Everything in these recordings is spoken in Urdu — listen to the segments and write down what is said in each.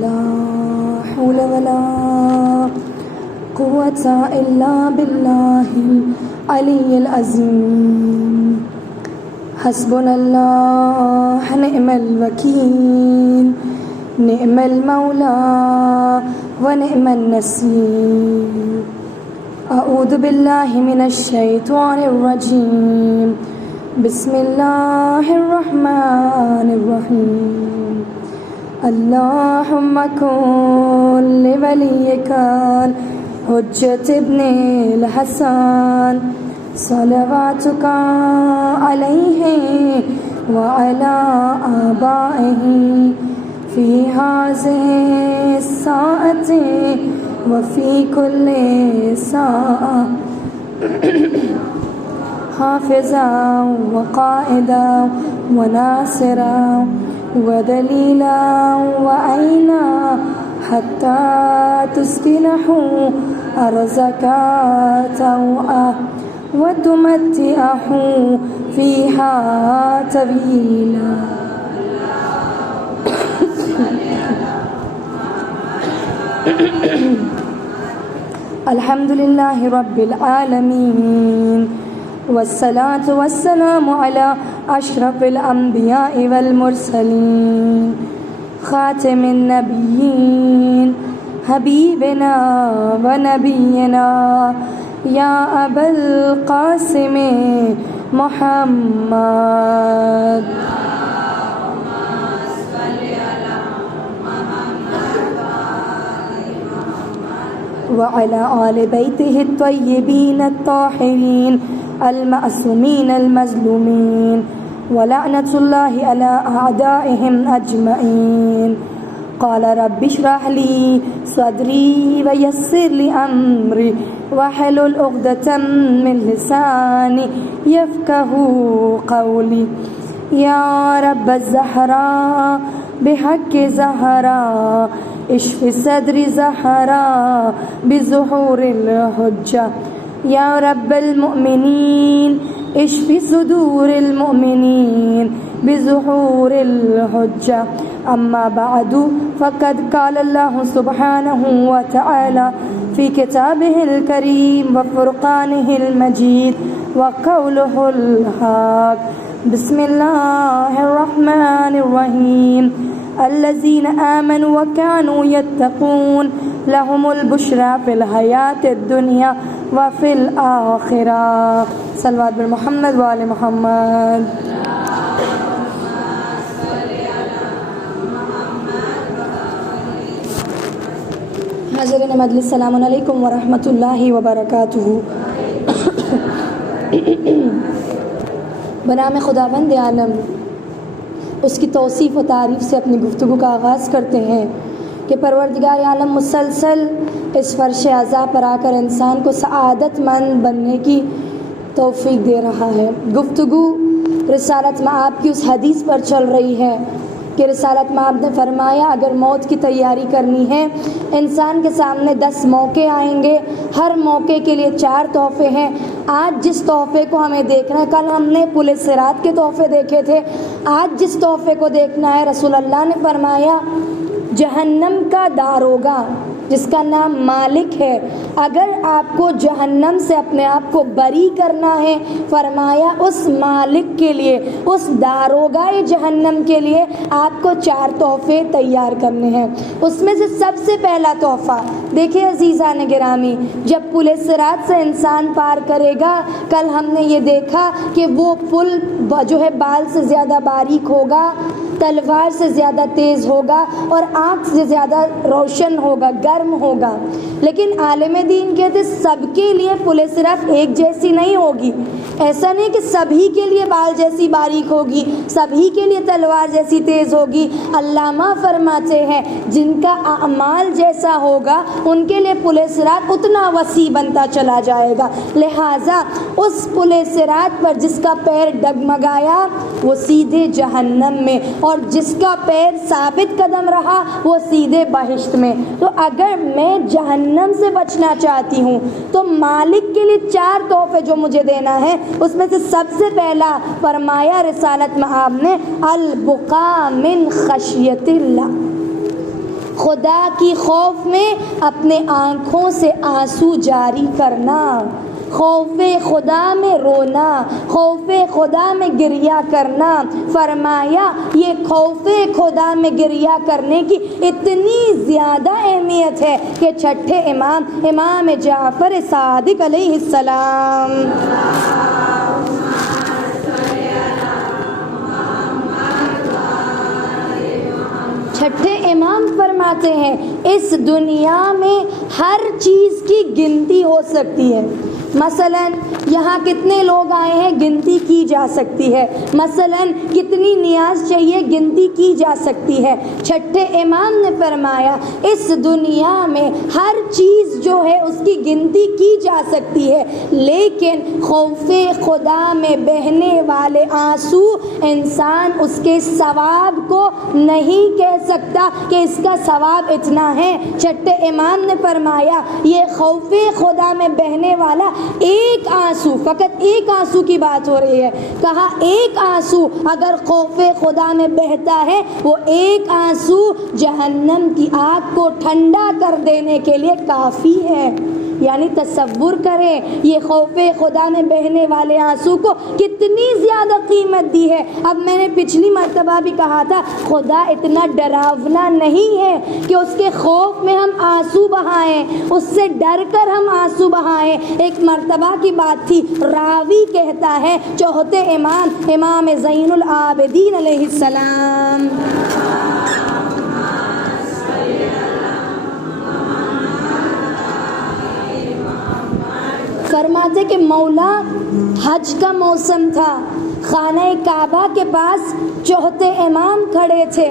لا حول ولا قوة إلا بالله العلي العظيم حسبنا الله نعم الوكيل نعم المولى ونعم النصير أعوذ بالله من الشيطان الرجيم بسم الله الرحمن الرحيم اللهم كن لوليك الحجة ابن الحسن صلواتك عليه وعلى آبائه في هذه الساعة وفي كل ساعة حافظا وقائدا وناصرا ودليلا وعينا حتى تسكنه أرزك توعا وتمتعه فيها طويلا. الحمد لله رب العالمين والصلاة والسلام على أشرف الأنبياء والمرسلين خاتم النبيين حبيبنا ونبينا يا أبا القاسم محمد وعلى آل بيته الطيبين الطاهرين المعصومين المظلومين ولعنة الله على أعدائهم أجمعين. قال رب اشرح لي صدري ويسر لي أمري واحلل عقدة من لساني يفقهوا قولي. يا رب الزهراء بحق زهراء اشف صدر زهراء بظهور الحجة. يا رب المؤمنين اشف صدور المؤمنين بظهور الحجة. أما بعد فقد قال الله سبحانه وتعالى في كتابه الكريم وفرقانه المجيد وقوله الحق. بسم الله الرحمن الرحيم. الذين آمنوا وكانوا يتقون لهم البشرى في الحياة الدنيا وفي الآخرة. صلوات بالمحمد وآل محمد. حاضرین مجلس السلام علیکم ورحمۃ اللہ وبرکاتہ. بنام خداوند عالم، اس کی توصیف و تعریف سے اپنی گفتگو کا آغاز کرتے ہیں کہ پروردگار عالم مسلسل اس فرش عزا پر آ کر انسان کو سعادت مند بننے کی توفیق دے رہا ہے. گفتگو رسالت مآب کی اس حدیث پر چل رہی ہے کہ رسالت مآب نے فرمایا اگر موت کی تیاری کرنی ہے، انسان کے سامنے 10 موقع آئیں گے، ہر موقع کے لیے 4 تحفے ہیں. آج جس تحفے کو ہمیں دیکھنا ہے، کل ہم نے پل صراط کے تحفے دیکھے تھے، آج جس تحفے کو دیکھنا ہے، رسول اللہ نے فرمایا جہنم کا داروغہ جس کا نام مالک ہے، اگر آپ کو جہنم سے اپنے آپ کو بری کرنا ہے، فرمایا اس مالک کے لیے، اس داروغہ جہنم کے لیے آپ کو 4 تحفے تیار کرنے ہیں. اس میں سے سب سے پہلا تحفہ دیکھیں عزیزان گرامی، جب پل صراط سے انسان پار کرے گا، کل ہم نے یہ دیکھا کہ وہ پل جو ہے بال سے زیادہ باریک ہوگا، تلوار سے زیادہ تیز ہوگا اور آنکھ سے زیادہ روشن ہوگا، گرم ہوگا. لیکن عالم دین کہتے سب کے لیے پل صراط ایک جیسی نہیں ہوگی. ایسا نہیں کہ سبھی کے لیے بال جیسی باریک ہوگی، سبھی کے لیے تلوار جیسی تیز ہوگی. علامہ فرماتے ہیں جن کا اعمال جیسا ہوگا ان کے لیے پل صراط اتنا وسیع بنتا چلا جائے گا. لہٰذا اس پل صراط پر جس کا پیر ڈگمگایا وہ سیدھے جہنم میں، اور جس کا پیر ثابت قدم رہا وہ سیدھے بہشت میں. تو اگر میں جہنم سے بچنا چاہتی ہوں تو مالک کے لیے 4 تحفے جو مجھے دینا ہے، اس میں سے سب سے پہلا فرمایا رسالت مآب نے البقاء من خشیت اللہ، خدا کی خوف میں اپنے آنکھوں سے آنسو جاری کرنا، خوف خدا میں رونا، خوف خدا میں گریہ کرنا۔ فرمایا یہ خوف خدا میں گریہ کرنے کی اتنی زیادہ اہمیت ہے کہ چھٹے امام جعفر صادق علیہ السلام چھٹے امام فرماتے ہیں اس دنیا میں ہر چیز کی گنتی ہو سکتی ہے۔ مثلا یہاں کتنے لوگ آئے ہیں گنتی کی جا سکتی ہے، مثلا کتنی نیاز چاہیے گنتی کی جا سکتی ہے۔ چھٹے امام نے فرمایا اس دنیا میں ہر چیز جو ہے اس کی گنتی کی جا سکتی ہے، لیکن خوف خدا میں بہنے والے آنسو انسان اس کے ثواب کو نہیں کہہ سکتا کہ اس کا ثواب اتنا ہے۔ چھٹے امام نے فرمایا یہ خوف خدا میں بہنے والا ایک آنسو، فقط ایک آنسو کی بات ہو رہی ہے، کہا ایک آنسو اگر خوف خدا میں بہتا ہے وہ ایک آنسو جہنم کی آگ کو ٹھنڈا کر دینے کے لیے کافی ہے۔ یعنی تصور کریں یہ خوف خدا میں بہنے والے آنسو کو کتنی زیادہ قیمت دی ہے۔ اب میں نے پچھلی مرتبہ بھی کہا تھا خدا اتنا ڈراونا نہیں ہے کہ اس کے خوف میں ہم آنسو بہائیں، اس سے ڈر کر ہم آنسو بہائیں۔ ایک مرتبہ کی بات تھی، راوی کہتا ہے چوتھے امام زین العابدین علیہ السلام فرماتے کہ مولا حج کا موسم تھا، خانہ کعبہ کے پاس چوتھے امام کھڑے تھے،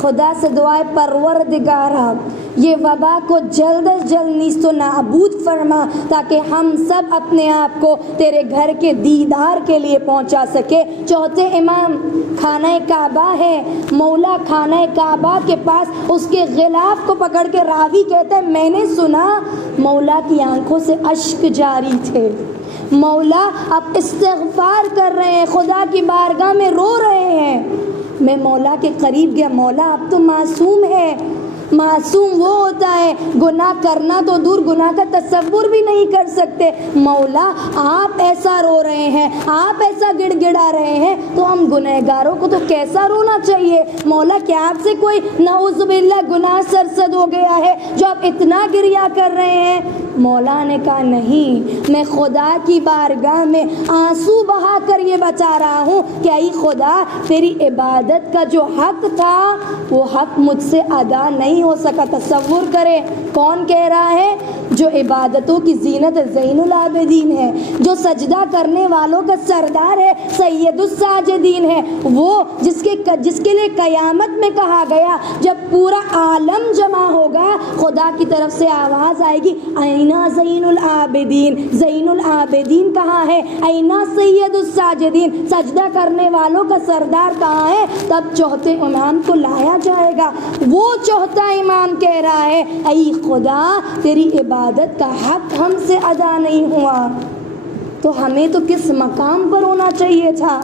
خدا سے دعائے پروردگارا یہ وبا کو جلد از جلد نیست و نابود فرما تاکہ ہم سب اپنے آپ کو تیرے گھر کے دیدار کے لیے پہنچا سکے۔ چوتھے امام خانہ کعبہ ہے، مولا خانہ کعبہ کے پاس اس کے غلاف کو پکڑ کے راوی کہتا ہے میں نے سنا مولا کی آنکھوں سے اشک جاری تھے، مولا اب استغفار کر رہے ہیں، خدا کی بارگاہ میں رو رہے ہیں۔ میں مولا کے قریب گیا، مولا اب تو معصوم ہے، معصوم وہ ہوتا ہے گناہ کرنا تو دور گناہ کا تصور بھی نہیں کر سکتے، مولا آپ ایسا رو رہے ہیں، آپ ایسا گڑ گڑا رہے ہیں تو ہم گنہگاروں کو تو کیسا رونا چاہیے، مولا کیا آپ سے کوئی نعوذ باللہ گناہ سرزد ہو گیا ہے جو آپ اتنا گریہ کر رہے ہیں؟ مولا نے کہا نہیں، میں خدا کی بارگاہ میں آنسو بہا کر یہ بتا رہا ہوں کہ اے خدا تیری عبادت کا جو حق تھا وہ حق مجھ سے ادا نہیں ہو سکا۔ تصور کرے کون کہہ رہا ہے؟ جو عبادتوں کی زینت زین العابدین ہے، جو سجدہ کرنے والوں کا سردار ہے، سید الساجدین ہے، وہ جس کے لیے قیامت میں کہا گیا جب پورا عالم جمع ہوگا خدا کی طرف سے آواز آئے گی اینا زین العابدین، زین العابدین کہاں ہے، اینا سید الساجدین، سجدہ کرنے والوں کا سردار کہاں ہے؟ تب چوتھے امام کو لایا جائے گا، وہ چوتھا امام کہہ رہا ہے اے خدا تیری عبادت کا حق ہم سے ادا نہیں ہوا، تو ہمیں تو کس مقام پر ہونا چاہیے تھا۔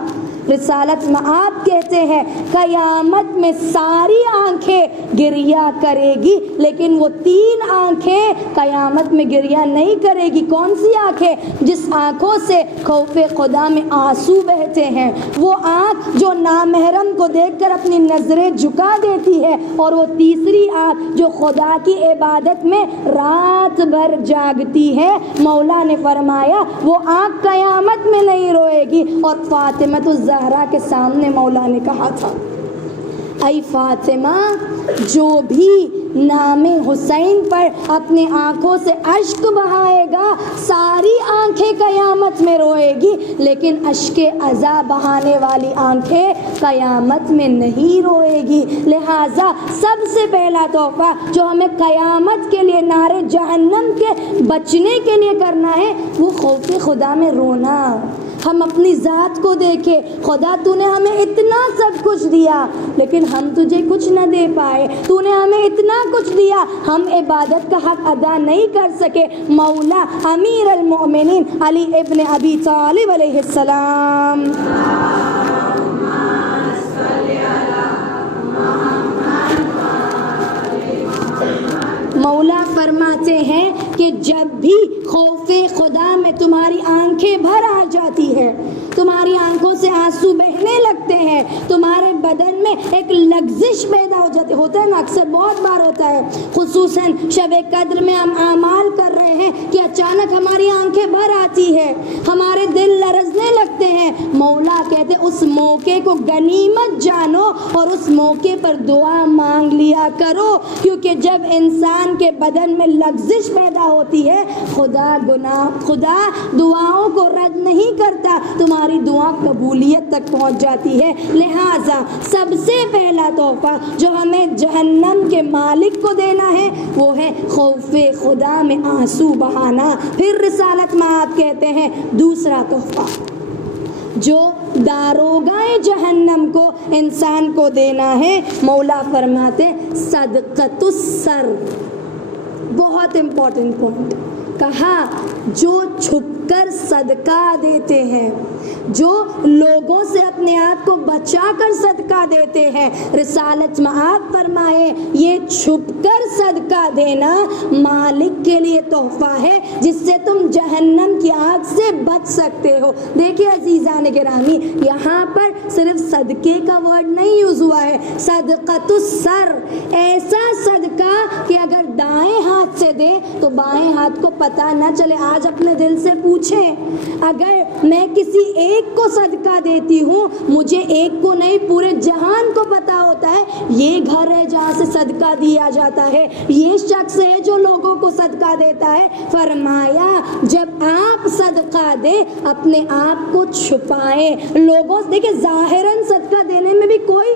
رسالت میں آپ کہتے ہیں قیامت میں ساری آنکھیں گریہ کرے گی لیکن وہ تین آنکھیں قیامت میں گریہ نہیں کرے گی۔ کون سی آنکھیں؟ جس آنکھوں سے خوف خدا میں آنسو بہتے ہیں، وہ آنکھ جو نامحرم کو دیکھ کر اپنی نظریں جھکا دیتی ہے، اور وہ تیسری آنکھ جو خدا کی عبادت میں رات بھر جاگتی ہے۔ مولا نے فرمایا وہ آنکھ قیامت میں نہیں روئے گی۔ اور فاطمہ زہرا کے سامنے مولا نے کہا تھا اے فاطمہ جو بھی نام حسین پر اپنے آنکھوں سے اشک بہائے گا ساری آنکھیں قیامت میں روئے گی، لیکن اشک عزا بہانے والی آنکھیں قیامت میں نہیں روئے گی۔ لہٰذا سب سے پہلا تحفہ جو ہمیں قیامت کے لیے نار جہنم کے بچنے کے لیے کرنا ہے وہ خوف خدا میں رونا۔ ہم اپنی ذات کو دیکھیں، خدا تو نے ہمیں اتنا سب کچھ دیا لیکن ہم تجھے کچھ نہ دے پائے، تو نے ہمیں اتنا کچھ دیا ہم عبادت کا حق ادا نہیں کر سکے۔ مولا امیر المؤمنین علی ابن ابی طالب علیہ السلام مولا فرماتے ہیں کہ جب بھی خوف خدا میں تمہاری آنکھیں بھر آ جاتی ہے، تمہاری آنکھوں سے آنسو بہنے لگتے ہیں، تمہارے بدن میں ایک لغزش پیدا ہو جاتی، ہوتا ہے نا، اکثر بہت بار ہوتا ہے، خصوصاً شب قدر میں ہم اعمال کر رہے ہیں کہ اچانک ہماری آنکھیں بھر آتی ہے، ہمارے دل لرزنے لگتے ہیں۔ مولا کہتے اس موقع کو غنیمت جانو اور اس موقع پر دعا مانگ لیا کرو، کیونکہ جب انسان کے بدن میں لغزش پیدا ہوتی ہے، خدا دعاؤں کو رد نہیں کرتا، تمہاری دعا قبولیت تک پہنچ جاتی ہے۔ لہٰذا سب سے پہلا تحفہ جو ہمیں جہنم کے مالک کو دینا ہے وہ ہے خوف خدا میں آنسو بہانا۔ پھر رسالت مآب کہتے ہیں دوسرا تحفہ جو داروغہ جہنم کو انسان کو دینا ہے، مولا فرماتے صدقۃ السر۔ بہت امپورٹنٹ پوائنٹ کہا، جو چھپ کر صدقہ دیتے ہیں، جو لوگوں سے اپنے آپ کو بچا کر صدقہ دیتے ہیں، رسالت مآب فرمائے یہ چھپ کر صدقہ دینا مالک کے لیے تحفہ ہے جس سے تم جہنم کی آگ سے بچ سکتے ہو۔ دیکھیے عزیزان گرامی، یہاں پر صرف صدقے کا ورڈ نہیں یوز ہوا ہے، صدقۃ السر، ایسا صدقہ کہ اگر دائیں ہاتھ سے دے تو بائیں ہاتھ کو پتہ نہ چلے۔ آج اپنے دل سے پوچھیں، اگر میں کسی ایک کو صدقہ دیتی ہوں، مجھے ایک کو نہیں پورے جہان کو پتہ ہوتا ہے یہ گھر ہے جہاں سے صدقہ دیا جاتا ہے، یہ شخص ہے جو لوگوں کو صدقہ دیتا ہے۔ فرمایا جب آپ صدقہ دیں اپنے آپ کو چھپائیں لوگوں سے۔ دیکھیں ظاہراً صدقہ دینے میں بھی کوئی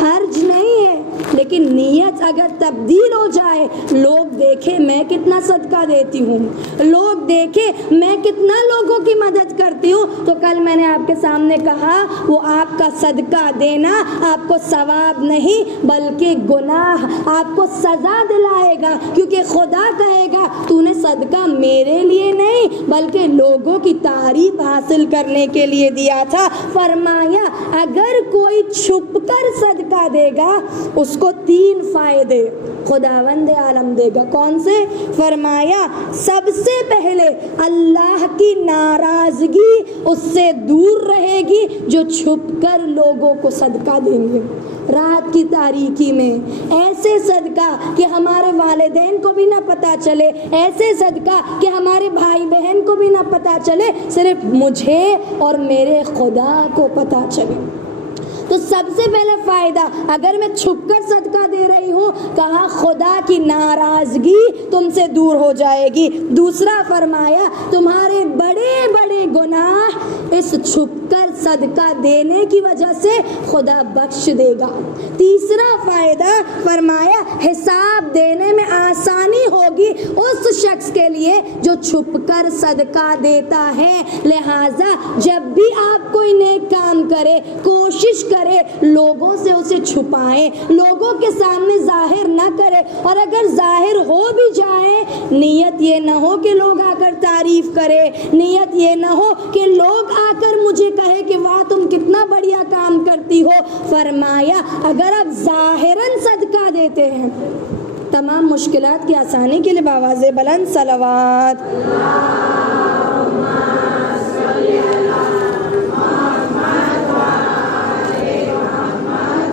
حرج نہیں ہے، لیکن نیت اگر تبدیل ہو جائے، لوگ دیکھیں میں کتنا صدقہ دیتی ہوں، لوگ دیکھیں میں کتنا لوگوں کی مدد کرتی ہوں، تو کل میں نے آپ کے سامنے کہا وہ آپ کا صدقہ دینا آپ کو ثواب نہیں بلکہ گناہ، آپ کو سزا دلائے گا، کیونکہ خدا کہے گا تو نے صدقہ میرے لیے نہیں بلکہ لوگوں کی تعریف حاصل کرنے کے لیے دیا تھا۔ فرمایا اگر کوئی چھپ کر صدقہ دے گا اس کو 3 فائدے خداوند عالم دے گا۔ کون سے؟ فرمایا سب سے پہلے اللہ کی ناراضگی اس سے دور رہے گی جو چھپ کر لوگوں کو صدقہ دیں گے رات کی تاریکی میں، ایسے صدقہ کہ ہمارے والدین کو بھی نہ پتہ چلے، ایسے صدقہ کہ ہمارے بھائی بہن کو بھی نہ پتہ چلے، صرف مجھے اور میرے خدا کو پتہ چلے۔ تو سب سے پہلا فائدہ اگر میں چھپ کر صدقہ دے رہی ہوں، کہا خدا کی ناراضگی تم سے دور ہو جائے گی۔ دوسرا فرمایا تمہارے بڑے بڑے گناہ اس چھپ کر صدقہ دینے کی وجہ سے خدا بخش دے گا۔ تیسرا فائدہ فرمایا حساب دینے میں آسانی ہوگی اس شخص کے لیے جو چھپ کر صدقہ دیتا ہے۔ لہٰذا جب بھی آپ کوئی نیک کام کرے کوشش کرے لوگوں سے اسے چھپائیں، لوگوں کے سامنے ظاہر نہ کرے، اور اگر ظاہر ہو بھی جائے نیت یہ نہ ہو کہ لوگ آ کر تعریف کرے، نیت یہ نہ ہو کہ لوگ آ کر مجھے کہے کہ واہ تم کتنا بڑھیا کام کرتی ہو۔ فرمایا اگر آپ ظاہراً صدقہ دیتے ہیں، تمام مشکلات کی آسانی کے لیے بآواز بلند صلوات۔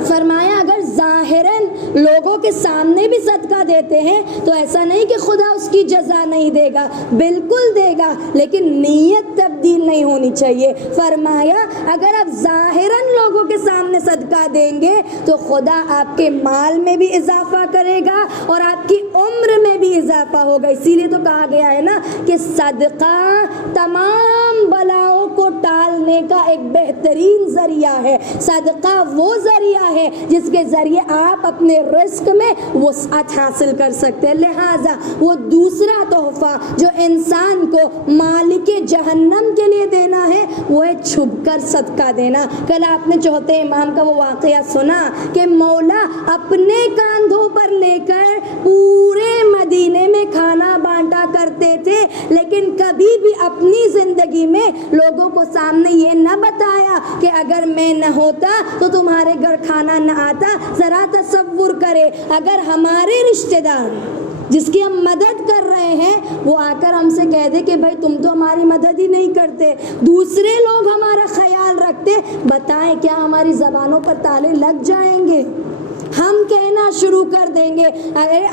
فرمایا اگر ظاہراً لوگوں کے سامنے بھی صدقہ دیتے ہیں تو ایسا نہیں کہ خدا اس کی جزا نہیں دے گا، بالکل دے گا، لیکن نیت تبدیل نہیں ہونی چاہیے۔ فرمایا اگر آپ ظاہراً لوگوں کے سامنے صدقہ دیں گے تو خدا آپ کے مال میں بھی اضافہ کرے گا اور آپ کی عمر میں بھی اضافہ ہوگا۔ اسی لیے تو کہا گیا ہے نا کہ صدقہ تمام بلاؤں کو ٹالنے کا ایک بہترین ذریعہ ہے۔ صدقہ وہ ذریعہ ہے جس کے ذریعے آپ اپنے رزق میں وسعت حاصل کر سکتے ہیں۔ لہٰذا وہ دوسرا تحفہ جو انسان کو مالک جہنم کے لیے دینا ہے وہ ہے چھپ کر صدقہ دینا۔ کل آپ نے چوتھے امام کا وہ واقعہ سنا کہ مولا اپنے کاندھوں پر لے کر پورے مدینے میں کھانا بانٹا کرتے تھے، لیکن کبھی بھی اپنی زندگی میں لوگوں کو سامنے یہ نہ بتایا کہ اگر میں نہ ہوتا تو تمہارے گھر کھانا نہ آتا۔ ذرا تصور کرے اگر ہمارے رشتہ دار جس کی ہم مدد کر رہے ہیں وہ آ کر ہم سے کہہ دے کہ بھائی تم تو ہماری مدد ہی نہیں کرتے، دوسرے لوگ ہمارا خیال رکھتے، بتائیں کیا ہماری زبانوں پر تالے لگ جائیں گے؟ ہم کہنا شروع کر دیں گے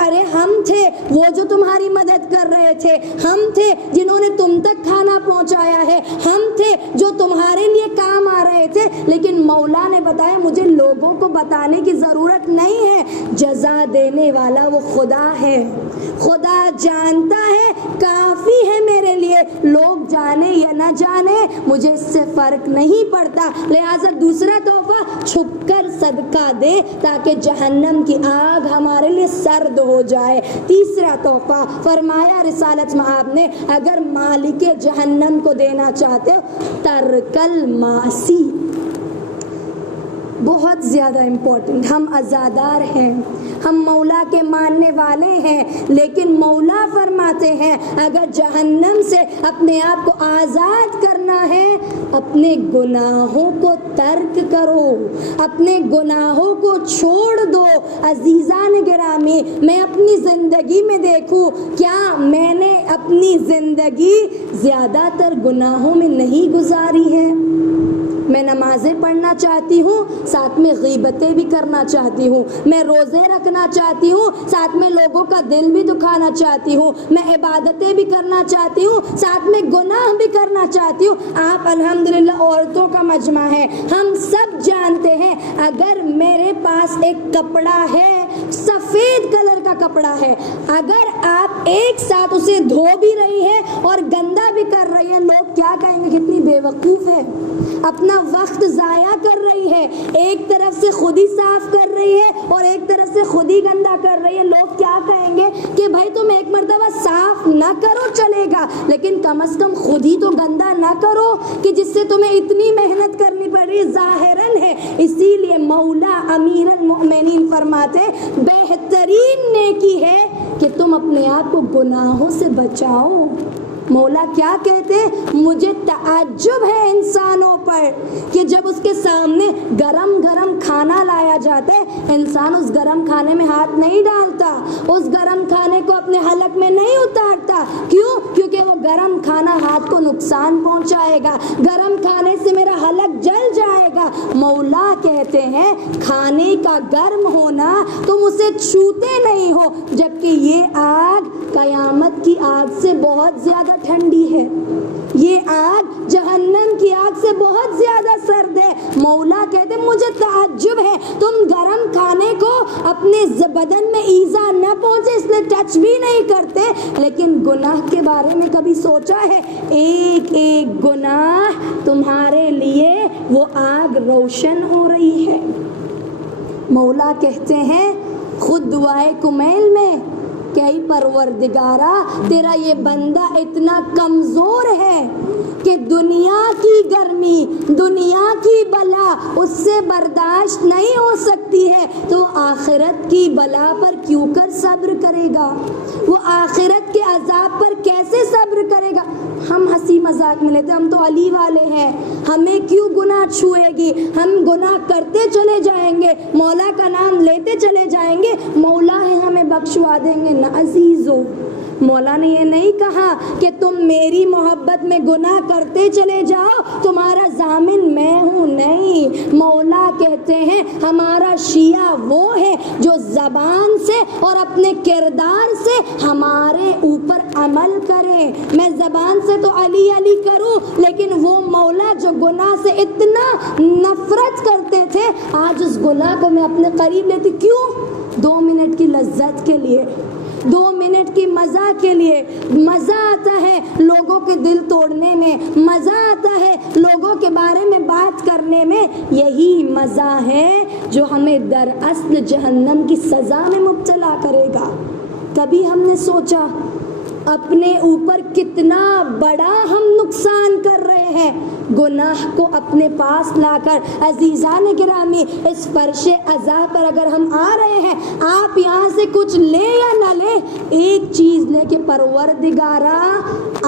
ارے ہم تھے وہ جو تمہاری مدد کر رہے تھے، ہم تھے جنہوں نے تم تک کھانا پہنچایا ہے، ہم تھے جو تمہارے لیے کام آ رہے تھے۔ لیکن مولا نے بتایا مجھے لوگوں کو بتانے کی ضرورت نہیں ہے، جزا دینے والا وہ خدا ہے، خدا جانتا ہے، کافی ہے میرے لیے، لوگ جانے یا نہ جانے مجھے اس سے فرق نہیں پڑتا۔ لہٰذا دوسرا تحفہ چھپ کر صدقہ دے تاکہ جہنم کی آگ ہمارے لیے سرد ہو جائے۔ تیسرا تحفہ فرمایا رسالت مآب نے اگر مالک جہنم کو دینا چاہتے ہو ترکل معاصی، بہت زیادہ امپورٹنٹ۔ ہم عزادار ہیں، ہم مولا کے ماننے والے ہیں، لیکن مولا فرماتے ہیں اگر جہنم سے اپنے آپ کو آزاد کرنا ہے اپنے گناہوں کو ترک کرو، اپنے گناہوں کو چھوڑ دو۔ عزیزان گرامی، میں اپنی زندگی میں دیکھوں کیا میں نے اپنی زندگی زیادہ تر گناہوں میں نہیں گزاری ہے؟ میں نمازیں پڑھنا چاہتی ہوں، ساتھ میں غیبتیں بھی کرنا چاہتی ہوں، میں روزے رکھنا چاہتی ہوں، ساتھ میں لوگوں کا دل بھی دکھانا چاہتی ہوں، میں عبادتیں بھی کرنا چاہتی ہوں، ساتھ میں گناہ بھی کرنا چاہتی ہوں۔ آپ الحمدللہ عورتوں کا مجمع ہے، ہم سب جانتے ہیں اگر میرے پاس ایک کپڑا ہے، سفید کلر کا کپڑا ہے، اگر آپ ایک ساتھ اسے دھو بھی رہی ہے اور گندا بھی کر رہی ہے، لوگ کیا کہیں گے کتنی بے وقوف ہے، اپنا وقت ضائع کر رہی ہے، ایک طرف سے خود ہی صاف کر رہی ہے اور ایک طرف سے خود ہی گندا کر رہی ہے۔ لوگ کیا کہیں گے کہ بھائی تم ایک مرتبہ صاف نہ کرو چلے گا، لیکن کم از کم خود ہی تو گندا نہ کرو کہ جس سے تمہیں اتنی محنت کرنی پڑ رہی۔ ظاہراً ہے، اسی لیے مولا امیر المؤمنین فرماتے بہترین نیکی ہے کہ تم اپنے آپ کو گناہوں سے بچاؤ۔ مولا کیا کہتے ہیں؟ مجھے تعجب ہے انسانوں پر کہ جب اس کے سامنے گرم گرم کھانا لایا جاتا ہے انسان اس گرم کھانے میں ہاتھ نہیں ڈالتا، اس گرم کھانے کو اپنے حلق میں نہیں اتارتا۔ کیوں؟ کیونکہ وہ گرم کھانا ہاتھ کو نقصان پہنچائے گا، گرم کھانے سے میرا حلق جل جائے گا۔ مولا کہتے ہیں کھانے کا گرم ہونا تم اسے چھوتے نہیں ہو، جبکہ یہ آگ قیامت کی آگ سے بہت زیادہ ٹھنڈی ہے، یہ آگ جہنم کی آگ سے بہت زیادہ سرد ہے۔ مولا کہتے ہیں مجھے تعجب ہے تم گرم کھانے کو اپنے بدن میں ایذا نہ پہنچے اس لیے ٹچ بھی نہیں کرتے، لیکن گناہ کے بارے میں کبھی سوچا ہے؟ ایک ایک گناہ تمہارے لیے وہ آگ روشن ہو رہی ہے۔ مولا کہتے ہیں خود دعائے کمیل میں کہ اے پروردگارا تیرا یہ بندہ اتنا کمزور ہے کہ دنیا کی گرمی، دنیا کی بلا اس سے برداشت نہیں ہو سکتی ہے، تو وہ آخرت کی بلا پر کیوں کر صبر کرے گا؟ وہ آخرت کے عذاب پر کیسے صبر کرے گا؟ ہم ہنسی مذاق میں لیتے ہم تو علی والے ہیں، ہمیں کیوں گناہ چھوئے گی، ہم گناہ کرتے چلے جائیں گے، مولا کا نام لیتے چلے جائیں گے، مولا ہے ہمیں بخشوا دیں گے۔ نہ عزیزو، مولا نے یہ نہیں کہا کہ تم میری محبت میں گناہ کرتے چلے جاؤ تمہارا ضامن میں ہوں، نہیں، مولا کہتے ہیں ہمارا شیعہ وہ ہے جو زبان سے اور اپنے کردار سے ہمارے اوپر عمل کرے۔ میں زبان سے تو علی علی کروں، لیکن وہ مولا جو گناہ سے اتنا نفرت کرتے تھے آج اس گناہ کو میں اپنے قریب لیتی، کیوں؟ 2 منٹ کی لذت کے لیے، 2 منٹ کی مزہ کے لیے۔ مزہ آتا ہے لوگوں کے دل توڑنے میں، مزہ آتا ہے لوگوں کے بارے میں بات کرنے میں، یہی مزہ ہے جو ہمیں دراصل جہنم کی سزا میں مبتلا کرے گا۔ کبھی ہم نے سوچا اپنے اوپر کتنا بڑا ہم نقصان کر رہے ہیں گناہ کو اپنے پاس لا کر؟ عزیزان گرامی، اس فرش عذاب پر اگر ہم آ رہے ہیں، آپ یہاں سے کچھ لیں یا نہ لیں، ایک چیز لے کہ پروردگارا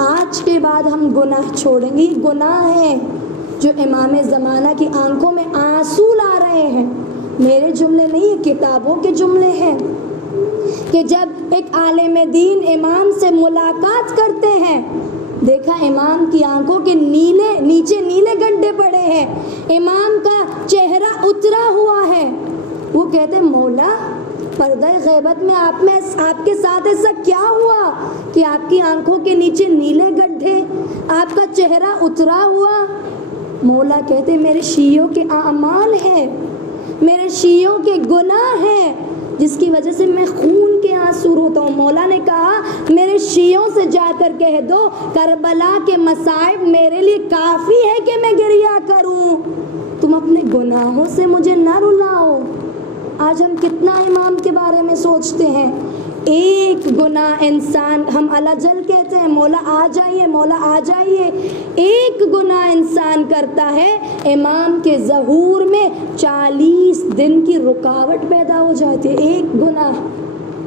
آج کے بعد ہم گناہ چھوڑیں گے۔ گناہ ہے جو امام زمانہ کی آنکھوں میں آنسو لا رہے ہیں، میرے جملے نہیں، یہ کتابوں کے جملے ہیں کہ جب ایک عالم دین امام سے ملاقات کرتے ہیں، دیکھا امام کی آنکھوں کے نیچے نیلے گڈھے پڑے ہیں، امام کا چہرہ اترا ہوا ہے۔ وہ کہتے مولا پردہ غیبت میں آپ کے ساتھ ایسا کیا ہوا کہ آپ کی آنکھوں کے نیچے نیلے گڈھے، آپ کا چہرہ اترا ہوا؟ مولا کہتے میرے شیعوں کے اعمال ہیں، میرے شیعوں کے گناہ ہیں، جس کی وجہ سے میں خون کے آنسو روتا ہوں۔ مولا نے کہا میرے شیعوں سے جا کر کہہ دو کربلا کے مصائب میرے لیے کافی ہے کہ میں گریہ کروں، تم اپنے گناہوں سے مجھے نہ رلاؤ۔ آج ہم کتنا امام کے بارے میں سوچتے ہیں، ایک گناہ انسان، ہم اللہ جل کہتے ہیں مولا آ جائیے، مولا آ جائیے، ایک گناہ انسان کرتا ہے امام کے ظہور میں 40 دن کی رکاوٹ پیدا ہو جاتی ہے، ایک گناہ۔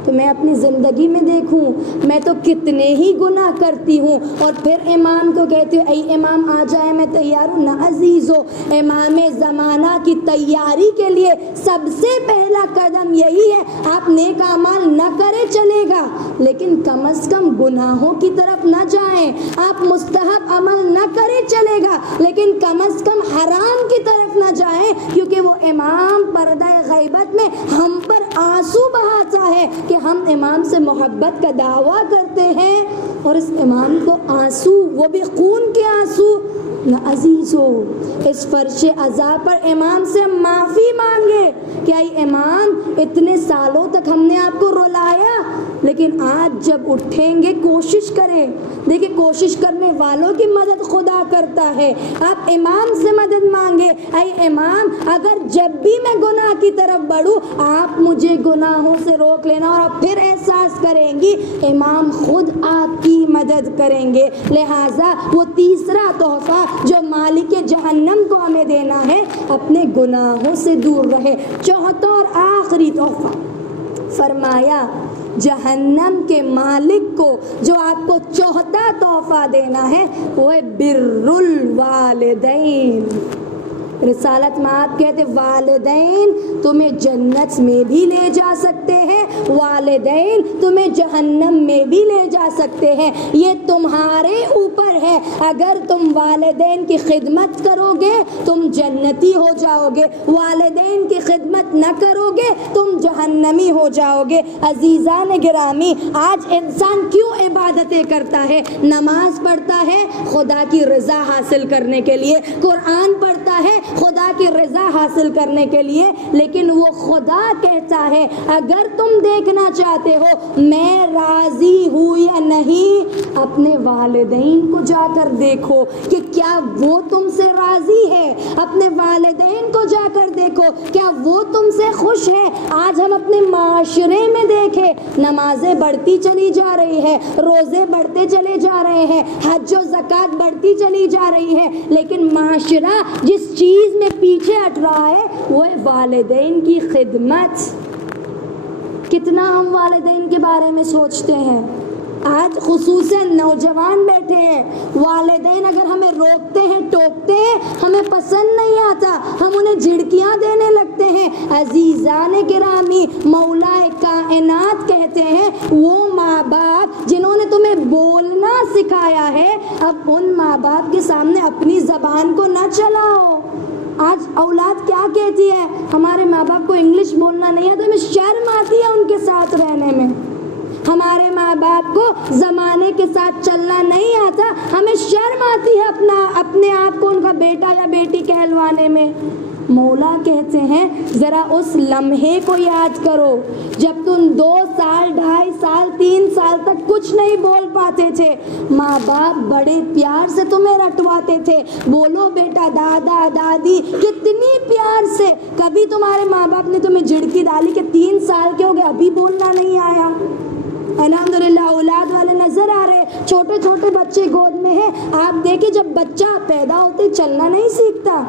تو میں اپنی زندگی میں دیکھوں میں تو کتنے ہی گناہ کرتی ہوں، اور پھر امام کو کہتی ہوں اے امام آ جائے میں تیار ہوں۔ نہ عزیزو، امام زمانہ کی تیاری کے لیے سب سے پہلا قدم یہی ہے، آپ نیک اعمال نہ کرے چلے گا لیکن کم از کم گناہوں کی طرف نہ جائیں، آپ مستحب عمل نہ کرے چلے گا لیکن کم از کم حرام کی طرف نہ جائیں، کیونکہ وہ امام پردہ غیبت میں ہم پر آنسو بہاتا ہے کہ ہم امام سے محبت کا دعویٰ کرتے ہیں، اور اس امام کو آنسو، وہ بھی خون کے آنسو۔ نہ عزیزو، اس فرش عذاب پر امام سے معافی مانگے کہ اے امام اتنے سالوں تک ہم نے آپ کو رلایا، لیکن آج جب اٹھیں گے کوشش کریں، دیکھیں کوشش کرنے والوں کی مدد خدا کرتا ہے۔ آپ امام سے مدد مانگے، اے امام اگر جب بھی میں گناہ کی طرف بڑھوں آپ مجھے گناہوں سے روک لینا، اور آپ پھر احساس کریں گی امام خود آپ کی مدد کریں گے۔ لہٰذا وہ تیسرا تحفہ جو مالک جہنم کو ہمیں دینا ہے، اپنے گناہوں سے دور رہے۔ چوتھا اور آخری تحفہ فرمایا جہنم کے مالک کو جو آپ کو چوتھا تحفہ دینا ہے وہ ہے بر الوالدین۔ رسالت میں آپ کہتے والدین تمہیں جنت میں بھی لے جا سکتے ہیں، والدین تمہیں جہنم میں بھی لے جا سکتے ہیں، یہ تمہارے اوپر ہے۔ اگر تم والدین کی خدمت کرو گے تم جنتی ہو جاؤ گے، والدین کی خدمت نہ کرو گے تم جہنمی ہو جاؤ گے۔ عزیزان گرامی، آج انسان کیوں عبادتیں کرتا ہے؟ نماز پڑھتا ہے خدا کی رضا حاصل کرنے کے لیے، قرآن پڑھتا ہے خدا کی رضا حاصل کرنے کے لیے، لیکن وہ خدا کہتا ہے اگر تم دیکھنا چاہتے ہو میں راضی ہوں یا نہیں، اپنے والدین کو جا کر دیکھو کہ کیا وہ تم سے راضی ہے، اپنے والدین کو جا کر دیکھو کیا وہ تم سے خوش ہے۔ آج ہم اپنے معاشرے میں دیکھیں نمازیں بڑھتی چلی جا رہی ہے، روزے بڑھتے چلے جا رہے ہیں، حج و زکوٰۃ بڑھتی چلی جا رہی ہے، لیکن معاشرہ جس چیز میں پیچھے ہٹ رہا ہے وہ ہے والدین کی خدمت۔ کتنا ہم والدین کے بارے میں سوچتے ہیں؟ آج خصوصاً نوجوان بیٹھے ہیں، والدین اگر ہمیں روکتے ہیں ٹوکتے ہیں ہمیں پسند نہیں آتا، ہم انہیں جھڑکیاں دینے لگتے ہیں۔ عزیزان گرامی، مولا کائنات کہتے ہیں وہ ماں باپ جنہوں نے تمہیں بولنا سکھایا ہے اب ان ماں باپ کے سامنے اپنی زبان کو نہ چلاؤ۔ آج اولاد کیا کہتی ہے؟ ہمارے ماں باپ کو انگلش بولنا نہیں آتا، ہمیں شرم آتی ہے ان کے ساتھ رہنے میں، ہمارے ماں باپ کو زمانے کے ساتھ چلنا نہیں آتا، ہمیں شرم آتی ہے اپنے آپ کو ان کا بیٹا یا بیٹی کہلوانے میں۔ مولا کہتے ہیں ذرا اس لمحے کو یاد کرو جب تم 2 سال 2.5 سال 3 سال تک کچھ نہیں بول پاتے تھے، ماں باپ بڑے پیار سے تمہیں رٹواتے تھے، بولو بیٹا، دادا دادی، کتنی پیار سے۔ کبھی تمہارے ماں باپ نے تمہیں جھڑکی ڈالی کہ 3 سال کے ہو گئے ابھی بولنا نہیں آیا؟ الحمدللہ اولاد والے نظر آ رہے، چھوٹے چھوٹے بچے گود میں ہیں۔ آپ دیکھیں جب بچہ پیدا ہوتے چلنا نہیں سیکھتا،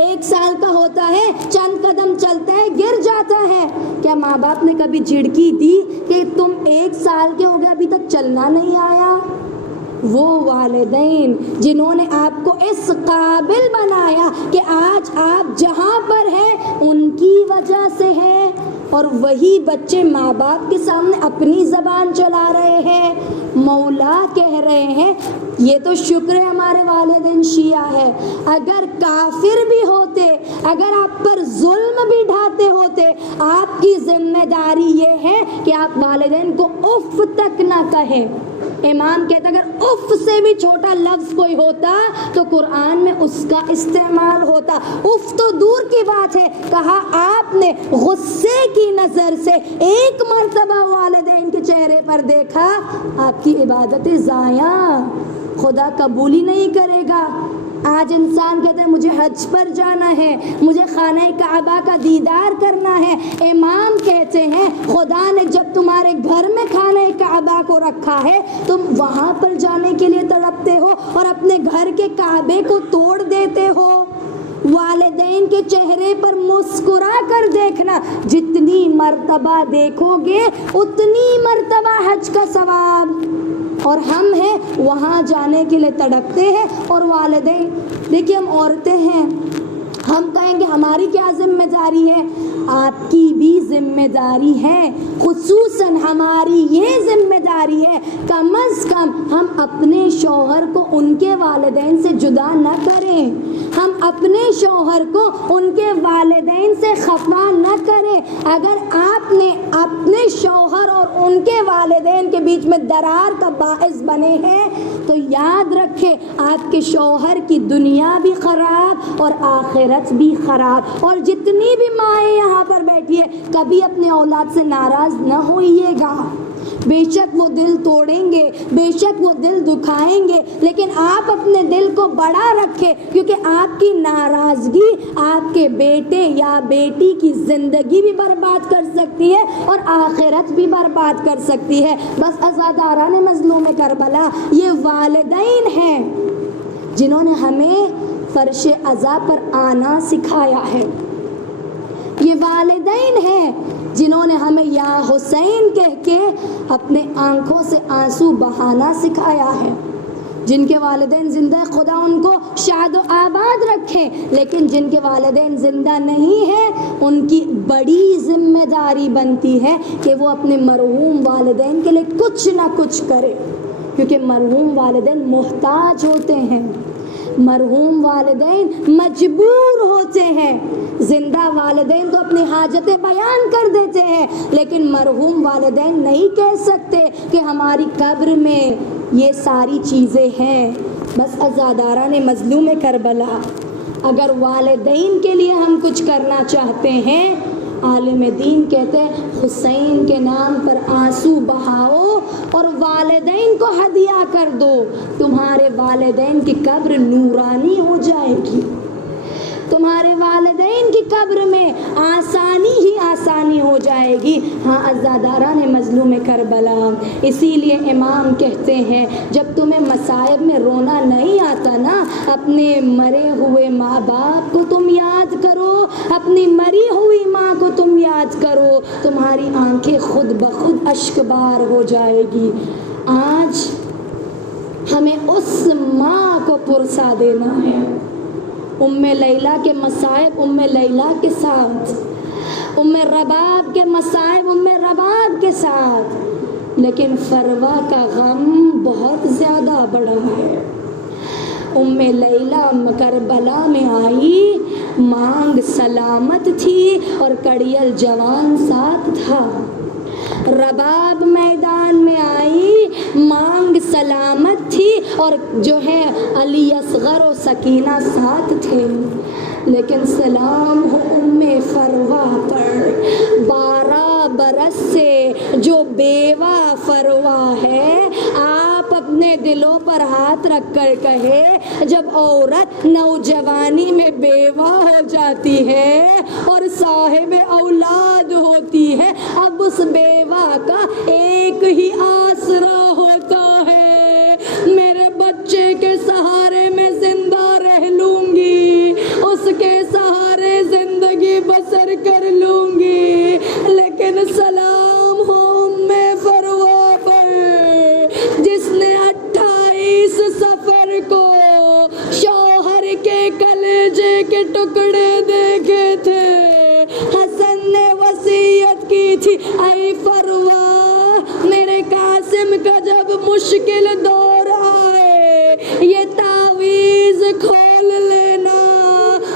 1 سال کا ہوتا ہے چند قدم چلتا ہے گر جاتا ہے، کیا ماں باپ نے کبھی جھڑکی دی کہ تم 1 سال کے ہو گئے ابھی تک چلنا نہیں آیا؟ وہ والدین جنہوں نے آپ کو اس قابل بنایا کہ آج آپ جہاں پر ہیں ان کی وجہ سے ہے۔ اور وہی بچے ماں باپ کے سامنے اپنی زبان چلا رہے ہیں، مولا کہہ رہے ہیں۔ یہ تو شکر ہے ہمارے والدین شیعہ ہے، اگر کافر بھی ہوتے، اگر آپ پر ظلم بھی ڈھاتے ہوتے، آپ کی ذمہ داری یہ ہے کہ آپ والدین کو اف تک نہ کہیں۔ امام کہتا اگر اف سے بھی چھوٹا لفظ کوئی ہوتا تو قرآن میں اس کا استعمال ہوتا۔ اف تو دور کی بات ہے، کہا آپ نے غصے کی نظر سے ایک مرتبہ والدین کے چہرے پر دیکھا، آپ کی عبادت ضائع، خدا قبول ہی نہیں کرے گا۔ آج انسان کہتا ہے مجھے حج پر جانا ہے، مجھے خانہ کعبہ کا دیدار کرنا ہے۔ امام کہتے ہیں خدا نے جب تمہارے گھر میں خانہ کعبہ کو رکھا ہے، تم وہاں پر جانے کے لیے تڑپتے ہو اور اپنے گھر کے کعبے کو توڑ دیتے ہو۔ والدین کے چہرے پر مسکرا کر دیکھنا، جتنی مرتبہ دیکھو گے اتنی مرتبہ حج کا ثواب، اور ہم ہیں وہاں جانے کے لیے تڑپتے ہیں۔ اور والدین دیکھیے، ہم عورتیں ہیں، ہم کہیں گے ہماری کیا ذمہ داری ہے؟ آپ کی بھی ذمہ داری ہے، خصوصاً ہماری یہ ذمہ داری ہے کم از کم ہم اپنے شوہر کو ان کے والدین سے جدا نہ کریں، ہم اپنے شوہر کو ان کے والدین سے خفا نہ کریں۔ اگر آپ نے اپنے شوہر اور ان کے والدین کے بیچ میں درار کا باعث بنے ہیں تو یاد رکھیں آپ کے شوہر کی دنیا بھی خراب اور آخرت بھی خراب۔ اور جتنی بھی مائیں یہاں پر بیٹھی ہے، کبھی اپنے اولاد سے ناراض نہ ہوئیے گا۔ بے شک وہ دل توڑیں گے، بے شک وہ دل دکھائیں گے، لیکن آپ اپنے دل کو بڑا رکھیں، کیونکہ آپ کی ناراضگی آپ کے بیٹے یا بیٹی کی زندگی بھی برباد کر سکتی ہے اور آخرت بھی برباد کر سکتی ہے۔ بس عزاداران مظلوم کربلا، یہ والدین ہیں جنہوں نے ہمیں فرش عزا پر آنا سکھایا ہے، یہ والدین ہیں جنہوں نے ہمیں یا حسین کہہ کے اپنے آنکھوں سے آنسو بہانا سکھایا ہے۔ جن کے والدین زندہ ہے خدا ان کو شاد و آباد رکھے، لیکن جن کے والدین زندہ نہیں ہیں ان کی بڑی ذمہ داری بنتی ہے کہ وہ اپنے مرحوم والدین کے لیے کچھ نہ کچھ کرے، کیونکہ مرحوم والدین محتاج ہوتے ہیں، مرحوم والدین مجبور ہوتے ہیں۔ زندہ والدین تو اپنی حاجتیں بیان کر دیتے ہیں، لیکن مرحوم والدین نہیں کہہ سکتے کہ ہماری قبر میں یہ ساری چیزیں ہیں۔ بس عزاداران مظلوم کربلا، اگر والدین کے لیے ہم کچھ کرنا چاہتے ہیں، عالم دین کہتے ہیں حسین کے نام پر آنسو بہاؤ اور والدین کو ہدیہ کر دو، تمہارے والدین کی قبر نورانی ہو جائے گی، تمہارے والدین کی قبر میں آسانی ہی آسانی ہو جائے گی۔ ہاں عزاداران مظلوم کربلا، اسی لیے امام کہتے ہیں جب تمہیں مصائب میں رونا نہیں آتا نا، اپنے مرے ہوئے ماں باپ کو تم یاد کرو، اپنی مری ہوئی ماں کو تم یاد کرو، تمہاری آنکھیں خود بخود اشک بار ہو جائے گی۔ آج ہمیں اس ماں کو پرسا دینا ہے۔ ام لیلہ کے مصائب ام لیلہ کے ساتھ، ام رباب کے مصائب ام رباب کے ساتھ، لیکن فروا کا غم بہت زیادہ بڑا ہے۔ ام لیلہ کربلا میں آئی، مانگ سلامت تھی اور کڑیل جوان ساتھ تھا۔ رباب میدان میں آئی، مانگ سلامت تھی اور جو ہے علی اصغر و سکینہ ساتھ تھے، لیکن سلام ہو ام فروا پر، 12 برس سے جو بیوہ فروا ہے، آپ اپنے دلوں پر ہاتھ رکھ کر کہے جب عورت نوجوانی میں بیوہ ہو جاتی ہے اور صاحب اولاد ہوتی ہے، اب اس بیوہ کا ایک ہی آسرا ہوتا ہے، میرے بچے کے سہارے میں زندہ رہ لوں گی، اس کے سہارے زندگی بسر کر لوں گی، لیکن سلام ہو ام فروا پر جس نے 28 صفر کو شوہر کے کلیجے کے ٹکڑے دیکھے تھے۔ حسن نے وصیت اے فروا میرے قاسم کا جب مشکل دور آئے یہ تعویذ کھول لینا،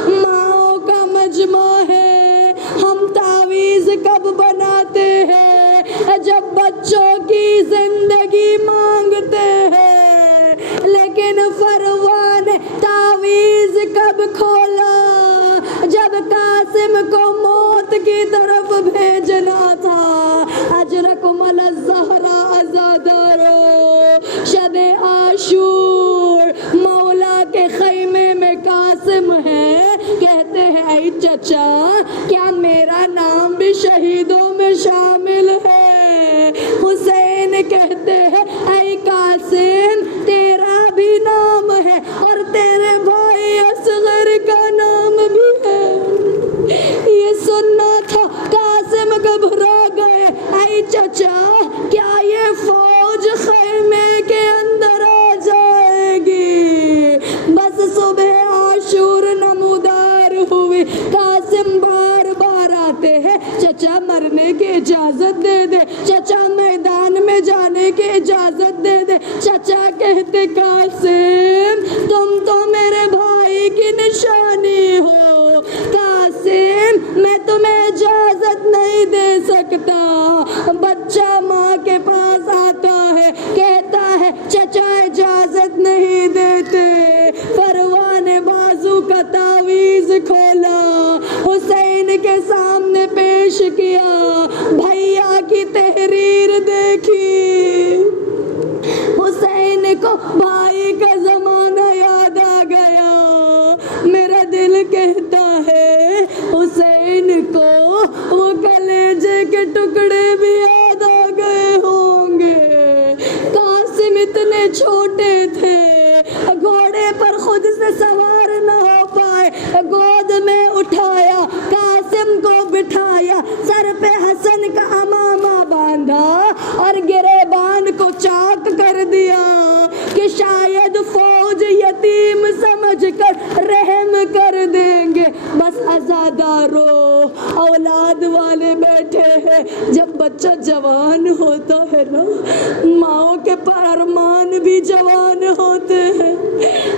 ماؤں کا مجمع ہے، ہم تعویذ کب بناتے ہیں؟ جب بچوں کی زندگی مانگتے ہیں، لیکن فروا نے تعویذ کب کھولا؟ جب قاسم کو موت کی طرف بھیجنا تھا۔ اجرکم علی الزہرا عزادارو، شب عاشور مولا کے خیمے میں قاسم ہے، کہتے ہیں اے چچا کیا میرا نام بھی شہیدوں میں شامل ہے؟ حسین کہتے ہیں اے قاسم تیرا بھی نام ہے اور تیرے بھائی اصغر کا نام بھی ہے۔ یہ سننا تھا، قاسم گھبرا گئے، اے چچا کیا یہ فوج خیمے کے اندر آ جائے گی؟ بس صبح عاشور نمودار ہوئی، قاسم بار بار آتے ہیں، چچا مرنے کی اجازت دے دے، چچا میدان میں جانے کی اجازت دے دے۔ چچا کہتے قاسم تم تو میرے بھائی کی نشانی ہو، قاسم میں تمہیں اجازت نہیں دے سکتا۔ بچہ ماں کے پاس آتا ہے، کہتا ہے چچا اجازت نہیں دیتے۔ فروا نے بازو کا تعویذ کھولا، حسین کے سامنے پیش کیا، بھیا کی تحریر دیکھی۔ حسین کو بھائی کا زمانہ یاد آ گیا، میرا دل کہتا ہے حسین کو وہ کلیجے کے ٹکڑے بھی یاد آ گئے ہوں گے۔ قاسم اتنے چھوٹے تھے، گھوڑے پر خود سے سوار نہ ہو پائے، گود میں اٹھایا، قاسم کو بٹھایا، سر پہ حسن کا امامہ باندھا اور گریبان کو چاک کر دیا کہ شاید فوج یتیم سمجھ کر رحم کر دیں گے۔ بس عزادارو اولاد والے بیٹھے ہیں، جب بچہ جوان ہوتا ہے نا، ماؤں کے ارمان بھی جوان ہوتے ہیں۔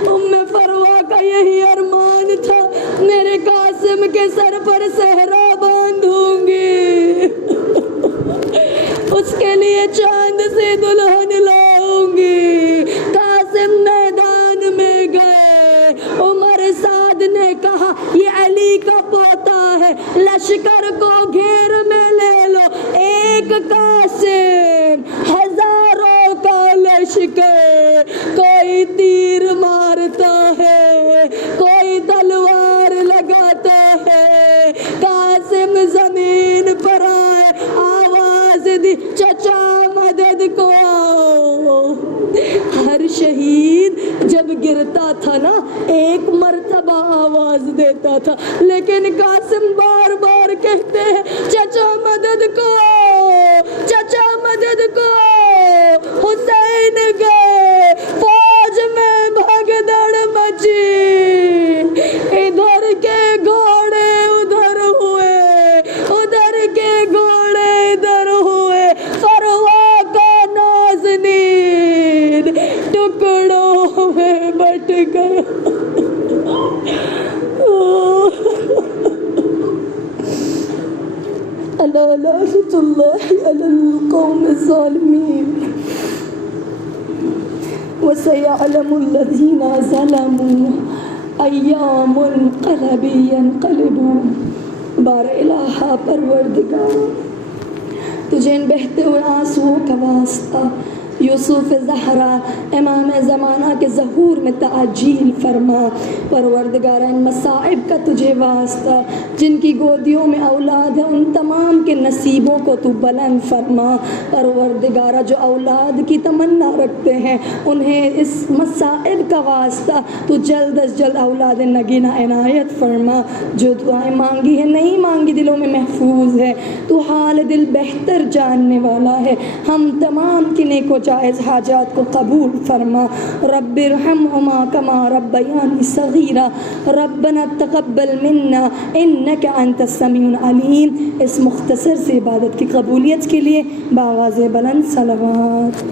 ام فروا کا یہی ارمان تھا، میرے قاسم کے سر پر صحرا باندھوں گی، اس کے لیے چاند سے دلہن لاؤں گی۔ قاسم میدان میں گئے، عمر سعد نے کہا یہ علی کا پوتا ہے، لشکر کو گھیر میں لے لو، ایک قاسم ہزاروں کا لشکر، کوئی تیر مارتا ہے، کوئی تلوار لگاتا ہے۔ قاسم زمین پر آئے، آواز دی چچا مدد کو آؤ۔ ہر شہید جب گرتا تھا نا ایک مرتبہ آواز دیتا تھا، لیکن قاسم بار بار کہتے ہیں چچا مدد کو، چچا مدد کو۔ حسین گئے، فوج میں بھگدڑ مچی، ادھر کے گھوڑے ادھر ہوئے، ادھر کے گھوڑے ادھر ہوئے، فروا کا نازنین ٹکڑوں میں بٹ گیا۔ الا لعنۃ اللہ علی القوم الظالمین وسيعلم الذين ظلموا أي منقلب ينقلبون۔ بار الہا پروردگار تجھے ان بہتے ہوئے آنسوؤں کا واسطہ، یوسف زہرا امام زمانہ کے ظہور میں تعجیل فرما۔ پروردگارہ ان مصائب کا تجھے واسطہ، جن کی گودیوں میں اولاد ہے ان تمام کے نصیبوں کو تو بلند فرما۔ پروردگارہ جو اولاد کی تمنا رکھتے ہیں انہیں اس مصائب کا واسطہ تو جلد از جلد اولاد نگینہ عنایت فرما۔ جو دعائیں مانگی ہے نہیں مانگی دلوں میں محفوظ ہے، تو حال دل بہتر جاننے والا ہے۔ ہم تمام کی نیک و جائز حاجات کو قبول فرما. رب ارحمهما کما ربیانی صغیرا. ربنا تقبل منا انک انت السمیع العلیم. اس مختصر سی عبادت کی قبولیت کے لیے باغاز بلند صلوات.